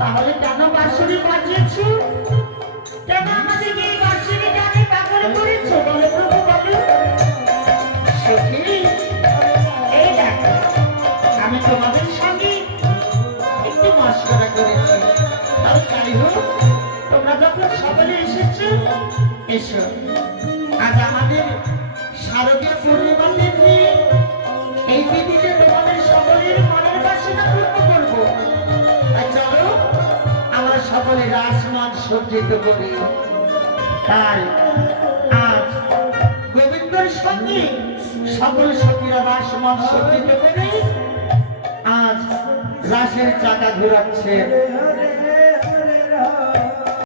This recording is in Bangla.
তাহলে কেন বাঁশরি বাজিয়েছো? কেন আমাদের এই বাঁশরি গানে পাগল করেছো? বলে প্রভু বলো। সখী, এই দেখো, আমি তোমাদের সঙ্গে একটু মশকরা করেছি। তবে যাই হোক, তোমরা যখন সকলে এসেছো, এসো। আজ আমাদের শারদীয় পূর্ণিমা তিথি, এই তিথিতে তোমাদের সকলের মনের বাসনা পূর্ণ করবো। তাই চলো আমরা সকলে রাসমান সজ্জিত করি। তাই আজ গোবিন্দর সঙ্গে সকল সখীরা রাসমান সজ্জিত করে আজ রাসের চাকা ঘুরাচ্ছে।